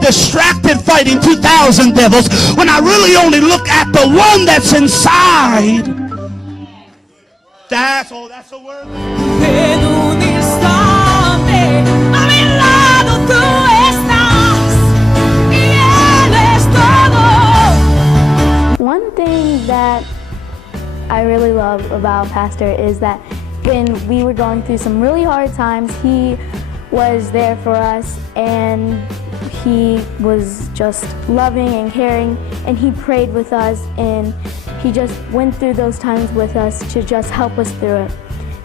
distracted fighting 2,000 devils when I really only look at the one that's inside. That's a word. En un instante a mi lado tú estás y Él es todo. One thing that I really love about Pastor is that when we were going through some really hard times, he was there for us, and he was just loving and caring, and he prayed with us, and he just went through those times with us to just help us through it.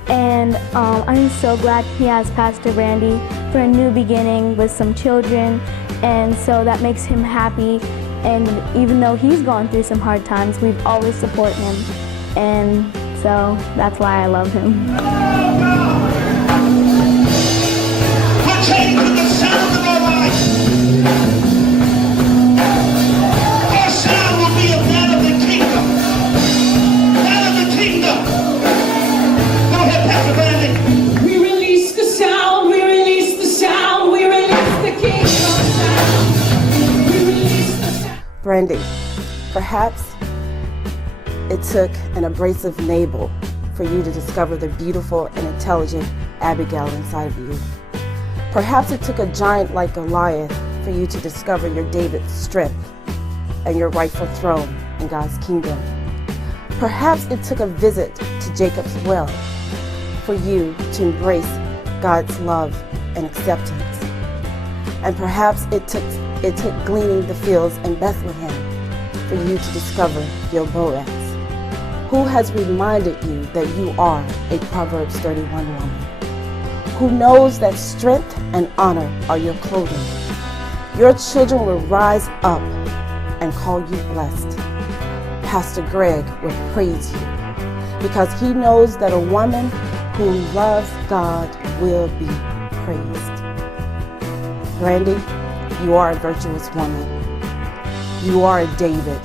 And I'm so glad he has Pastor Brandi for a new beginning with some children, and so that makes him happy. And even though he's gone through some hard times, we've always supported him, and so that's why I love him. Partake with the sound of our life. Our sound will be of that of the kingdom. That of the kingdom. Go ahead, Pastor Brandi. We release the sound, we release the sound, we release the kingdom sound. We release the sound. Brandi, perhaps it took an abrasive Nabal for you to discover the beautiful and intelligent Abigail inside of you. Perhaps it took a giant like Goliath for you to discover your David's strength and your rightful throne in God's kingdom. Perhaps it took a visit to Jacob's well for you to embrace God's love and acceptance. And perhaps it took gleaning the fields in Bethlehem for you to discover your Boaz, who has reminded you that you are a Proverbs 31 woman, who knows that strength and honor are your clothing. Your children will rise up and call you blessed. Pastor Greg will praise you because he knows that a woman who loves God will be praised. Brandi, you are a virtuous woman. You are a David,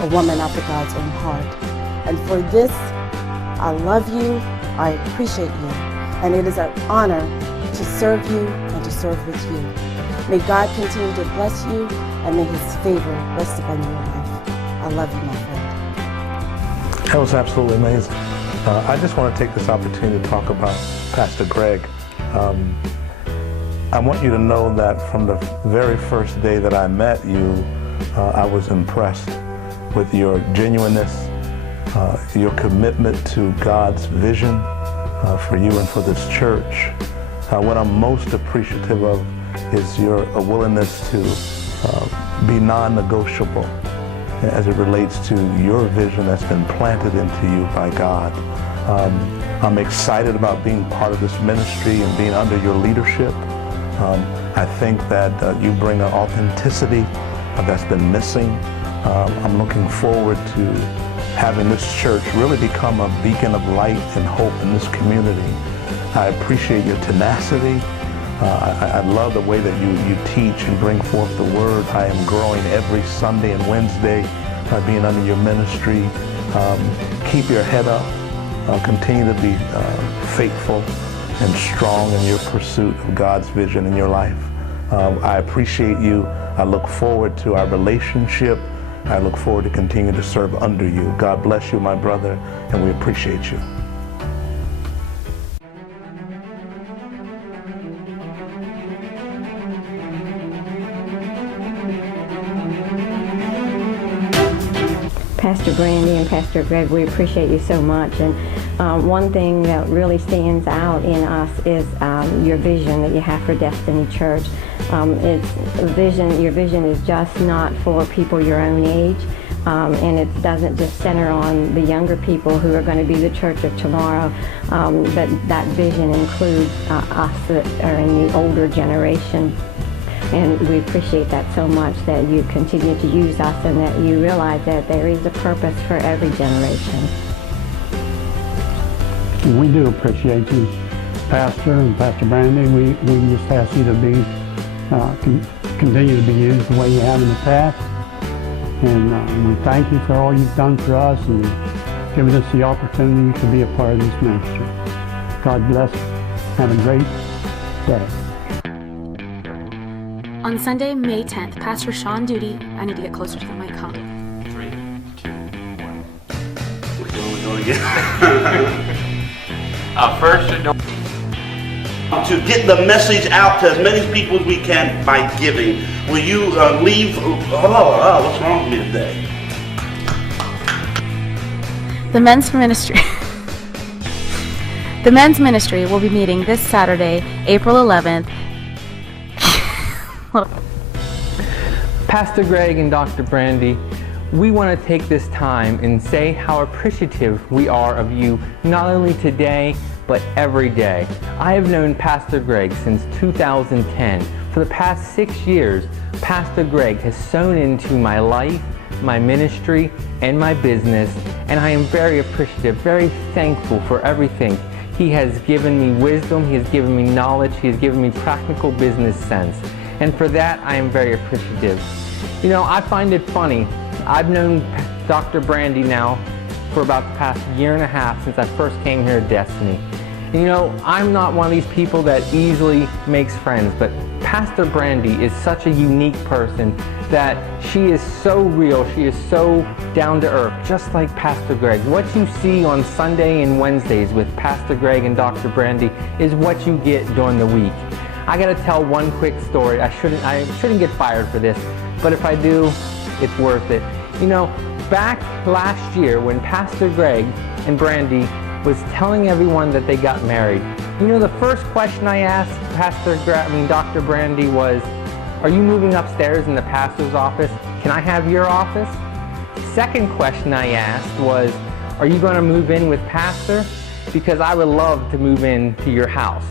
a woman after God's own heart. And for this, I love you, I appreciate you, and it is an honor to serve you and to serve with you. May God continue to bless you, and may his favor rest upon your life. I love you, my friend. That was absolutely amazing. I just want to take this opportunity to talk about Pastor Greg. I want you to know that from the very first day that I met you, I was impressed with your genuineness, your commitment to God's vision for you and for this church. What I'm most appreciative of is your willingness to be non-negotiable as it relates to your vision that's been planted into you by God. I'm excited about being part of this ministry and being under your leadership. I think that you bring an authenticity that's been missing. I'm looking forward to having this church really become a beacon of light and hope in this community. I appreciate your tenacity. I love the way that you teach and bring forth the word. I am growing every Sunday and Wednesday by being under your ministry. Keep your head up. Continue to be faithful and strong in your pursuit of God's vision in your life. I appreciate you. I look forward to our relationship. I look forward to continuing to serve under you. God bless you, my brother, and we appreciate you. Pastor Brandi and Pastor Greg, we appreciate you so much. And one thing that really stands out in us is your vision that you have for Destiny Church. Your vision is just not for people your own age, and it doesn't just center on the younger people who are going to be the church of tomorrow, but that vision includes us that are in the older generation. And we appreciate that so much, that you continue to use us and that you realize that there is a purpose for every generation. We do appreciate you, Pastor and Pastor Brandi. We just ask you to be continue to be used the way you have in the past. And we thank you for all you've done for us and giving us the opportunity to be a part of this ministry. God bless you. Have a great day. On Sunday, May 10th, Pastor Sean Duty, I need to get closer to the mic, huh? 3, 2, 1. We're going again. First, to get the message out to as many people as we can by giving. Will you leave? What's wrong with me today? The men's ministry. The men's ministry will be meeting this Saturday, April 11th. Pastor Greg and Dr. Brandi, we want to take this time and say how appreciative we are of you, not only today, but every day. I have known Pastor Greg since 2010. For the past 6 years, Pastor Greg has sown into my life, my ministry, and my business, and I am very appreciative, very thankful for everything. He has given me wisdom, he has given me knowledge, he has given me practical business sense. And for that, I am very appreciative. You know, I find it funny. I've known Dr. Brandi now for about the past 1.5 years since I first came here to Destiny. And you know, I'm not one of these people that easily makes friends, but Pastor Brandi is such a unique person that she is so real, she is so down to earth, just like Pastor Greg. What you see on Sunday and Wednesdays with Pastor Greg and Dr. Brandi is what you get during the week. I gotta tell one quick story. I shouldn't get fired for this, but if I do, it's worth it. You know, back last year when Pastor Greg and Brandi was telling everyone that they got married, you know, the first question I asked Dr. Brandi was, are you moving upstairs in the pastor's office? Can I have your office? Second question I asked was, are you going to move in with Pastor? Because I would love to move into your house.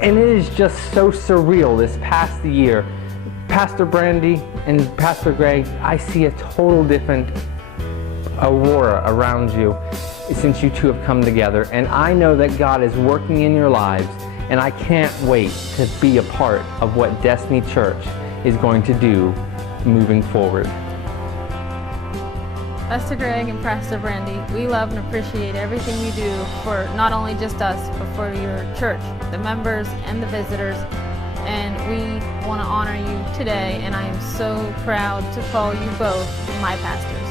And it is just so surreal this past year. Pastor Brandi and Pastor Greg, I see a total different aurora around you since you two have come together. And I know that God is working in your lives, and I can't wait to be a part of what Destiny Church is going to do moving forward. Pastor Greg and Pastor Brandi, we love and appreciate everything you do for not only just us, but for your church, the members and the visitors. And we want to honor you today, and I am so proud to call you both my pastors.